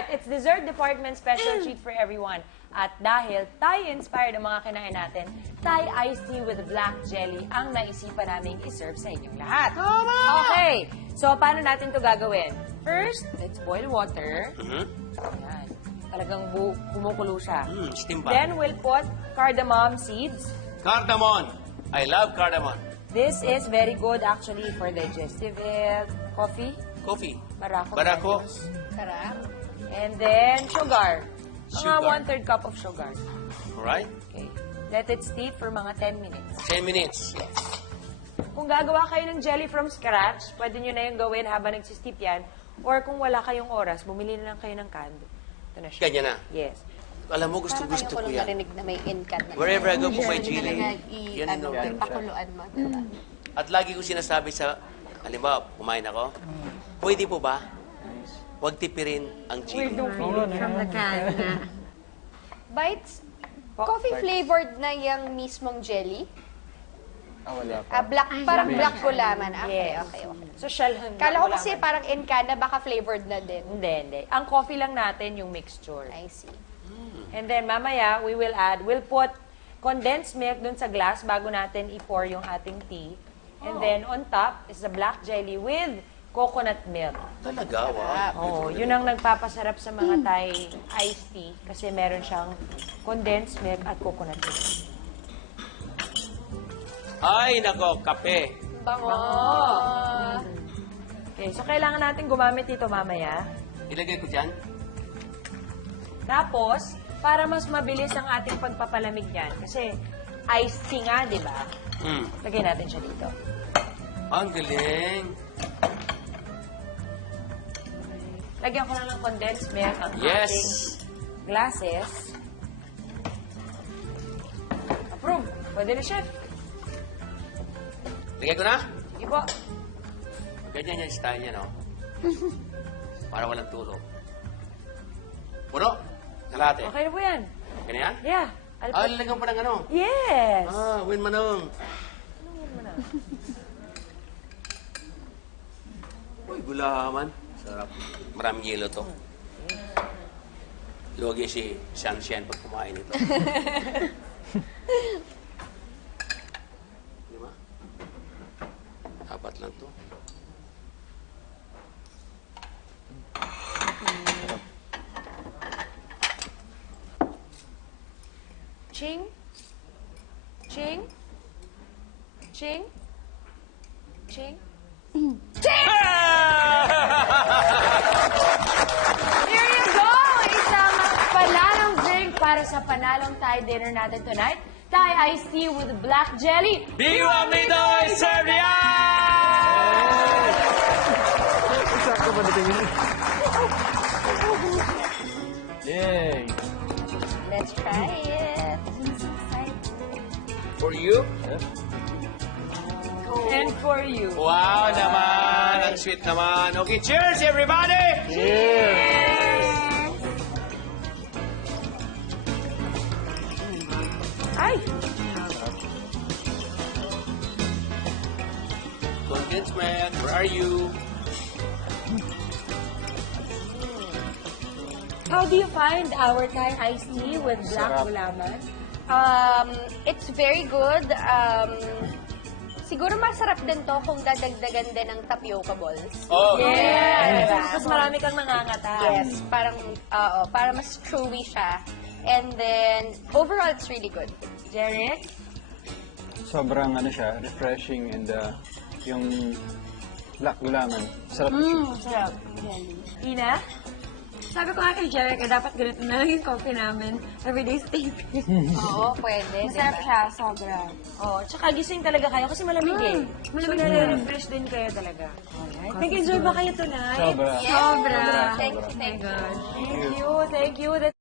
Alright, it's dessert department special treat for everyone. At dahil Thai-inspired ang mga kinain natin, Thai iced tea with black jelly ang naisipan naming iserve sa inyong lahat. Okay, so paano natin to gagawin? First, let's boil water. Yan. Talagang kumukulo siya. Steam pa. Then we'll put cardamom seeds. Cardamom. I love cardamom. This is very good actually for digestive health. Coffee. Coffee. Barako. Barako. Sarap. And then sugar. Sugar. Mga 1/3 cup of sugar. Alright. Okay. Let it steep for mga 10 minutes. 10 minutes. Yes. Kung gagawa kayo ng jelly from scratch, pwede nyo na yung gawin habang nagsisteep yan. Or kung wala kayong oras, bumili na lang kayo ng canned. Ito na siya. Ganyan na. Yes. Alam mo, gusto-gusto ko yan. narinig na may in-cut na. Wherever I go po may chili. Yan ang Ano, no. pakuluan mo. Diba? At lagi ko sinasabi sa, halimbawa, kumain ako, pwede po ba? Huwag tipirin ang chili. From the can na. Bites, coffee flavored na yung mismong jelly? Wala pa. Ah, black, parang black gulaman. Okay, Yes. okay, okay. So, shell hanggang Kala ko wala kasi man. parang in can na baka flavored na din. Hindi, hindi. Ang coffee lang natin yung mixture. I see. And then, mamaya, we'll put condensed milk dun sa glass bago natin i-pour yung ating tea. And then, on top is the black jelly with coconut milk. Talaga, wow. Oh, yun ang nagpapasarap sa mga Thai iced tea kasi meron siyang condensed milk at coconut milk. Ay, nako, kape. Bango. Okay, so kailangan natin gumamit ito mamaya. Ilagay ko dyan. Tapos, para mas mabilis ang ating pagpapalamig niyan, kasi iced tea nga, di ba? Lagay natin siya dito. Ang galing. Lagyan ko lang ng condensed milk ang Yes. ating glasses. Approve. Pwede na, chef. Lagay ko na. Sige po. Ganyan yung style niya, no? Para walang tulog. Puno. Kalate. Okay na po yan. Ganyan? Yeah. Ah, lalagyan pa ng ano? Yes. Ah, win manong. Uy, gulaman. Sarap. Maraming yelo to. Luwag yung si Shanshan pag kumain ito. Di ba? Apat lang to. Ching. Ching. Ching. Ching. Here you go! Isang panalong drink para sa panalong Thai dinner natin tonight. Thai iced tea with black jelly. Viva Midoy Serbia! Sakto ba dito yun? Yay! Let's try it. For you? And for you. Wow naman! Ang sweet naman. Okay, cheers everybody! Ay! Condensed milk, where are you? How do you find our Thai iced tea with black Sarap. gulaman? It's very good. Siguro masarap din to kung dadagdagan din ng tapioca balls. Oh, Yes! Diba? Mas marami kang nangangata. Yes, parang, para mas chewy siya. And then, overall, it's really good. Jeric? Sobrang ano siya, refreshing and yung black gulaman. Sarap siya. Sarap. Ina? Sabi ko nga kay Jeric, dapat ganito na lang yung coffee namin. Everyday steeping. Oo, pwede. Masarap diba? siya, sobra. Oo, tsaka gising talaga kayo kasi malamig eh. Malamig so, nare-refresh din kayo talaga. Alright. Nag-enjoy ba kayo tonight? Sobra. Yes. Sobra. Thank you, thank you. Thank you, thank you.